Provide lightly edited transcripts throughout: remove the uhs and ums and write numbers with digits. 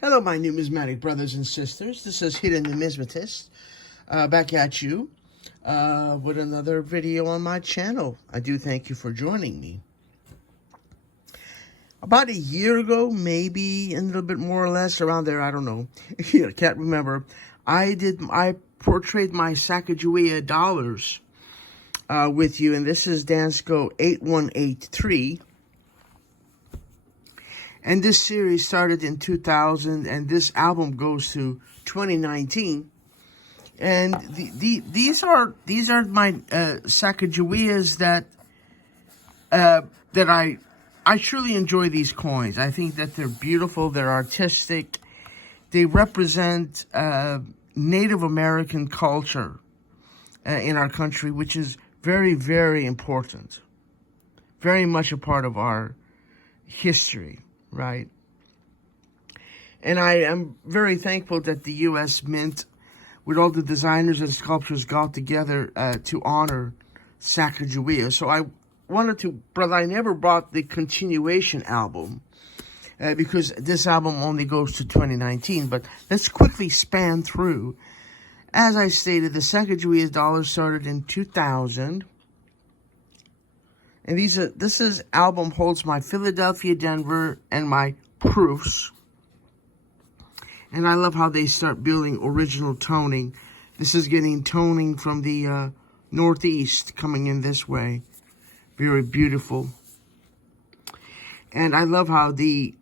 Hello, my numismatic brothers and sisters. This is Hidden Numismatist, back at you with another video on my channel. I do thank you for joining me. About a year ago, maybe a little bit more or less, around there, I don't know. I can't remember. I portrayed my Sacagawea Dollars with you, and this is Dansco 8183. And this series started in 2000, and this album goes to 2019. And these are my Sacagaweas that I truly enjoy these coins. I think that they're beautiful, they're artistic, they represent Native American culture in our country, which is very, very important, very much a part of our history. Right. And I am very thankful that the U.S. Mint, with all the designers and sculptors, got together to honor Sacagawea. So I wanted to, brother, I never bought the continuation album because this album only goes to 2019. But let's quickly span through. As I stated, the Sacagawea Dollars started in 2000. And this album holds my Philadelphia, Denver, and my proofs. And I love how they start building original toning. This is getting toning from the Northeast coming in this way. Very beautiful. And I love how the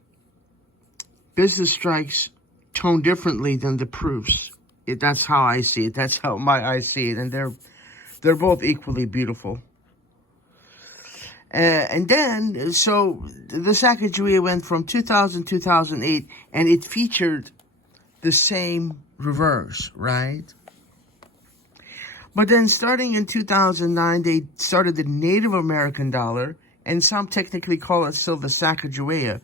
business strikes tone differently than the proofs. That's how I see it. That's how my eyes see it. And they're both equally beautiful. And then, so the Sacagawea went from 2000 to 2008, and it featured the same reverse, right? But then starting in 2009, they started the Native American dollar, and some technically call it still the Sacagawea.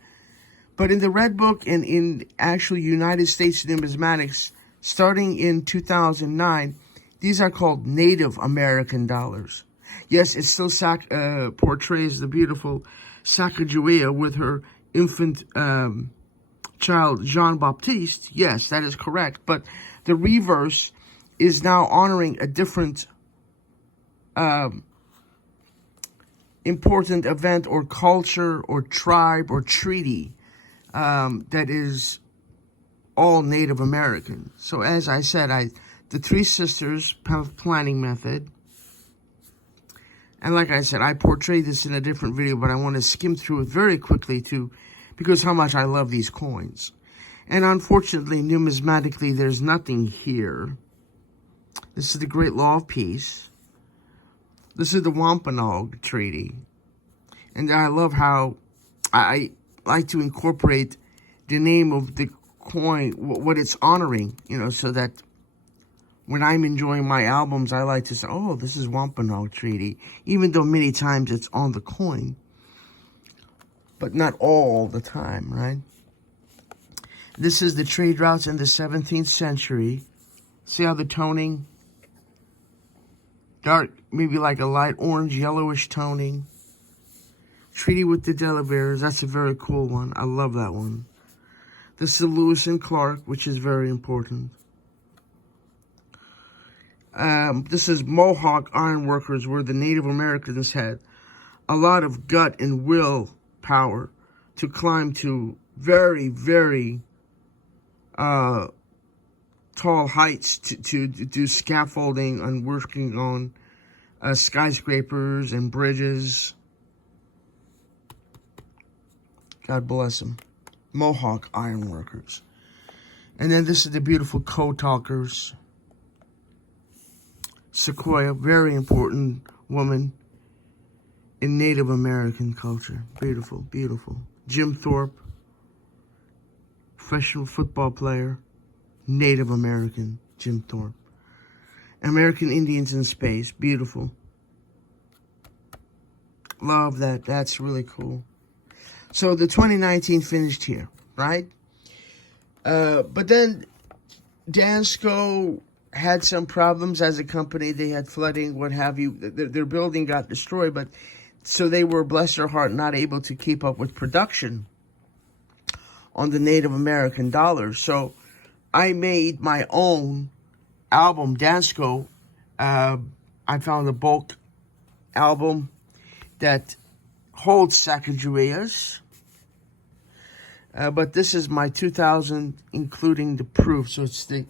But in the Red Book and in actual United States numismatics, starting in 2009, these are called Native American dollars. Yes, it still portrays the beautiful Sacagawea with her infant child, Jean Baptiste. Yes, that is correct. But the reverse is now honoring a different important event or culture or tribe or treaty that is all Native American. So as I said, the Three Sisters planning method. And like I said, I portrayed this in a different video, but I want to skim through it very quickly because how much I love these coins. And unfortunately, numismatically, there's nothing here. This is the Great Law of Peace. This is the Wampanoag Treaty. And I love how I like to incorporate the name of the coin, what it's honoring, so that when I'm enjoying my albums, I like to say, oh, this is Wampanoag Treaty, even though many times it's on the coin, but not all the time, right? This is the trade routes in the 17th century. See how the toning, dark, maybe like a light orange, yellowish toning. Treaty with the Delawares, that's a very cool one. I love that one. This is Lewis and Clark, which is very important. This is Mohawk ironworkers, where the Native Americans had a lot of gut and will power to climb to very, very tall heights to do scaffolding and working on skyscrapers and bridges. God bless them. Mohawk ironworkers. And then this is the beautiful code talkers. Sequoia, very important woman in Native American culture. Beautiful, beautiful. Jim Thorpe, professional football player, Native American, Jim Thorpe. American Indians in space, beautiful. Love that, that's really cool. So the 2019 finished here, right? But then Dansco had some problems as a company. They had flooding, what have you. Their building got destroyed, but so they were, bless their heart, not able to keep up with production. on the Native American dollars. So I made my own album, Dansco. I found a bulk album that holds Sacagaweas. But this is my 2000, including the proof. So it's the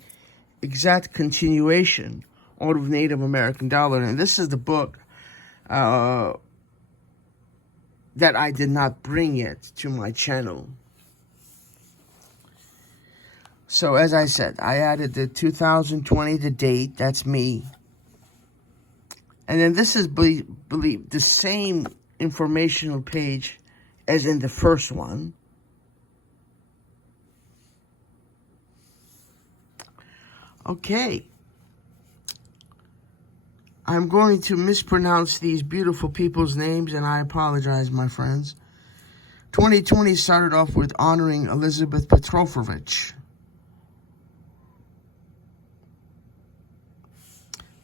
exact continuation of Native American dollar. And this is the book that I did not bring yet to my channel. So as I said, I added the 2020, the date, that's me. And then this is, believe the same informational page as in the first one. Okay. I'm going to mispronounce these beautiful people's names, and I apologize, my friends. 2020 started off with honoring Elizabeth Petrovich.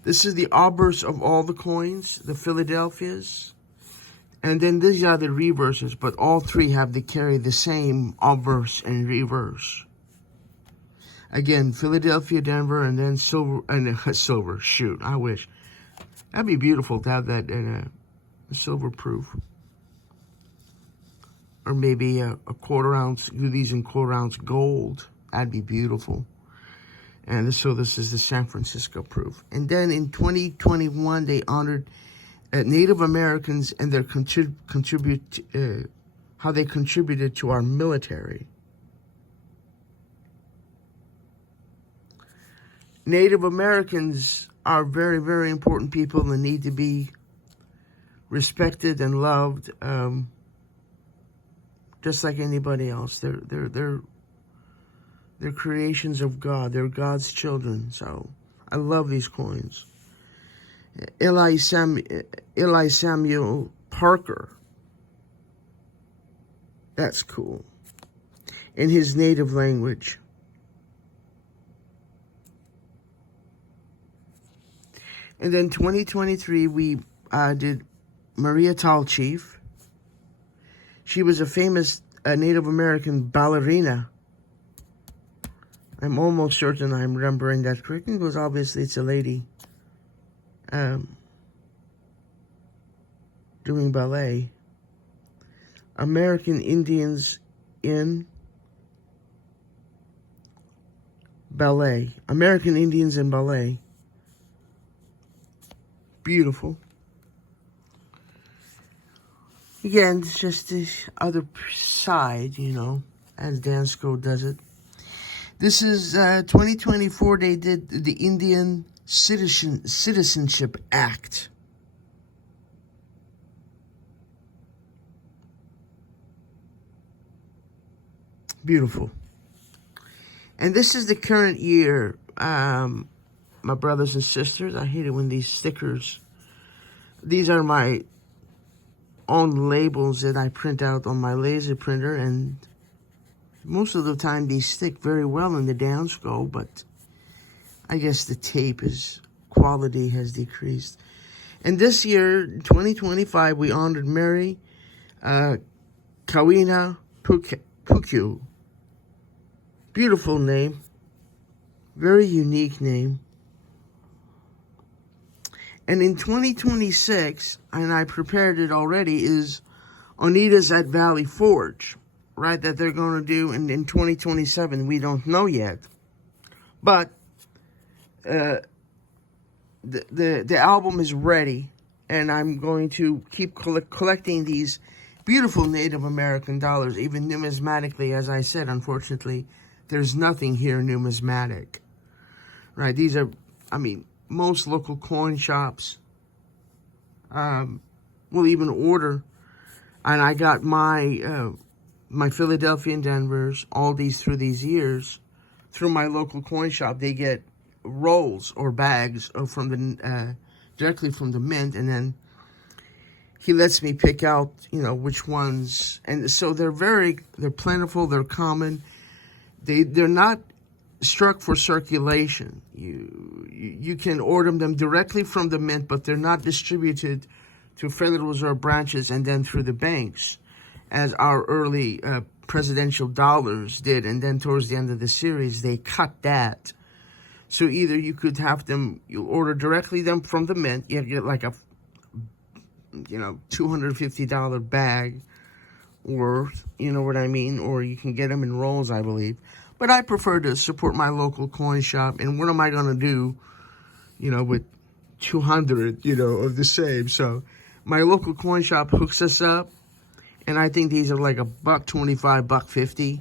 This is the obverse of all the coins, the Philadelphias. And then these are the reverses, but all three have to carry the same obverse and reverse. Again, Philadelphia, Denver, and then silver, and silver, shoot, I wish. That'd be beautiful to have that in a silver proof. Or maybe a quarter ounce, do these in quarter ounce gold. That'd be beautiful. And so this is the San Francisco proof. And then in 2021, they honored Native Americans and their how they contributed to our military. Native Americans are very, very important people and need to be respected and loved, just like anybody else. They're creations of God. They're God's children. So I love these coins. Eli Samuel Parker. That's cool. In his native language. And then 2023, we did Maria Tallchief. She was a famous Native American ballerina. I'm almost certain I'm remembering that correctly, because obviously it's a lady doing ballet. American Indians in ballet. American Indians in ballet. Beautiful. Again, it's just the other side, you know, as Dansco does it. This is 2024, they did the Indian Citizenship Act. Beautiful. And this is the current year, my brothers and sisters. I hate it when these stickers, these are my own labels that I print out on my laser printer, and most of the time these stick very well in the Dansco, but I guess the tape quality has decreased. And this year, 2025, we honored Mary Kawina Pukyu. Beautiful name. Very unique name. And in 2026, and I prepared it already, is Oneidas at Valley Forge, right, that they're going to do in 2027. We don't know yet. But the album is ready, and I'm going to keep collecting these beautiful Native American dollars, even numismatically. As I said, unfortunately, there's nothing here numismatic, right? These are, I mean, most local coin shops will even order, and I got my my Philadelphia and Denver's, all these through these years, through my local coin shop. They get rolls or bags from the directly from the mint, and then he lets me pick out, you know, which ones. And so they're plentiful, they're common. They're not struck for circulation. You can order them directly from the mint, but they're not distributed to Federal Reserve branches and then through the banks. as our early presidential dollars did. And then towards the end of the series, they cut that. So either you could have them, you order directly them from the mint, you get like a, $250 bag worth, you know what I mean? Or you can get them in rolls, I believe. But I prefer to support my local coin shop. And what am I going to do, with 200, of the same? So my local coin shop hooks us up. And I think these are like $1.25, $1.50.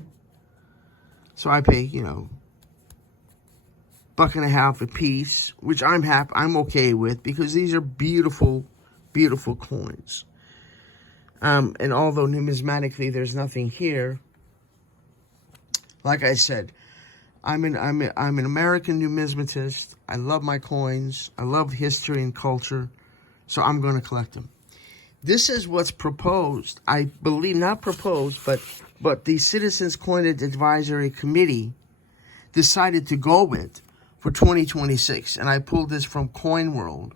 So I pay, $1.50 a piece, which I'm okay with, because these are beautiful, beautiful coins. And although numismatically there's nothing here, like I said, I'm an American numismatist. I love my coins. I love history and culture, so I'm going to collect them. This is what's proposed. I believe not proposed, but the Citizens Coinage Advisory Committee decided to go with for 2026, and I pulled this from Coin World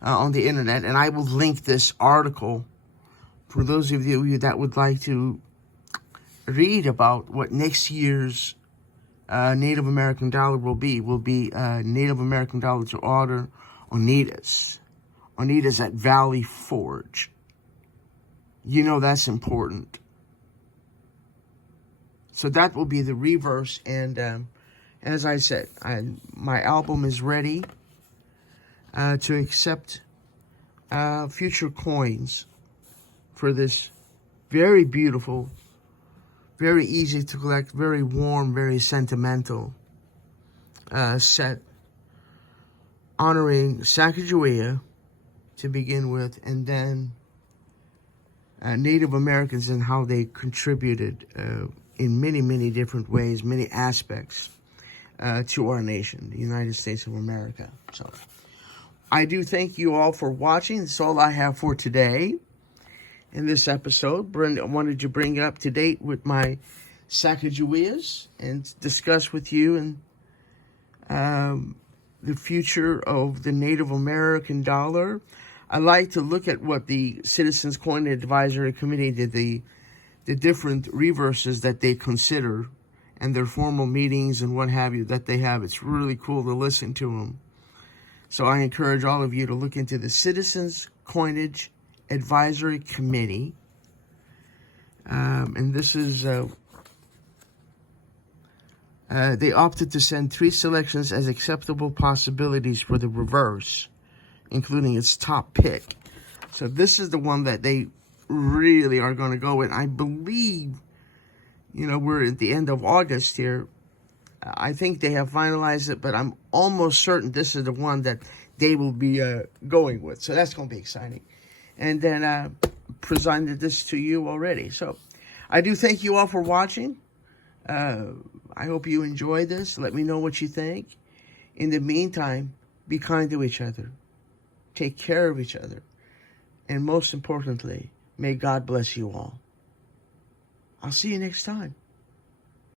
on the internet, and I will link this article for those of you that would like to read about what next year's Native American dollar will be. Native American dollar to order Oneidas. Oneidas at Valley Forge. That's important. So that will be the reverse. And as I said, my album is ready to accept future coins for this very beautiful, very easy to collect, very warm, very sentimental set honoring Sacagawea to begin with, and then Native Americans and how they contributed in many, many different ways, many aspects to our nation, the United States of America. So I do thank you all for watching. That's all I have for today. In this episode, Brenda wanted to bring up to date with my Sacagaweas and discuss with you and the future of the Native American dollar. I like to look at what the Citizens Coinage Advisory Committee did, the different reverses that they consider and their formal meetings and what have you that they have. It's really cool to listen to them. So I encourage all of you to look into the Citizens Coinage Advisory Committee. And this is, they opted to send 3 selections as acceptable possibilities for the reverse, including its top pick. So this is the one that they really are going to go with. I believe, we're at the end of August here. I think they have finalized it, but I'm almost certain this is the one that they will be going with. So that's going to be exciting. And then presented this to you already. So I do thank you all for watching. I hope you enjoyed this. Let me know what you think. In the meantime, be kind to each other. Take care of each other. And most importantly, may God bless you all. I'll see you next time.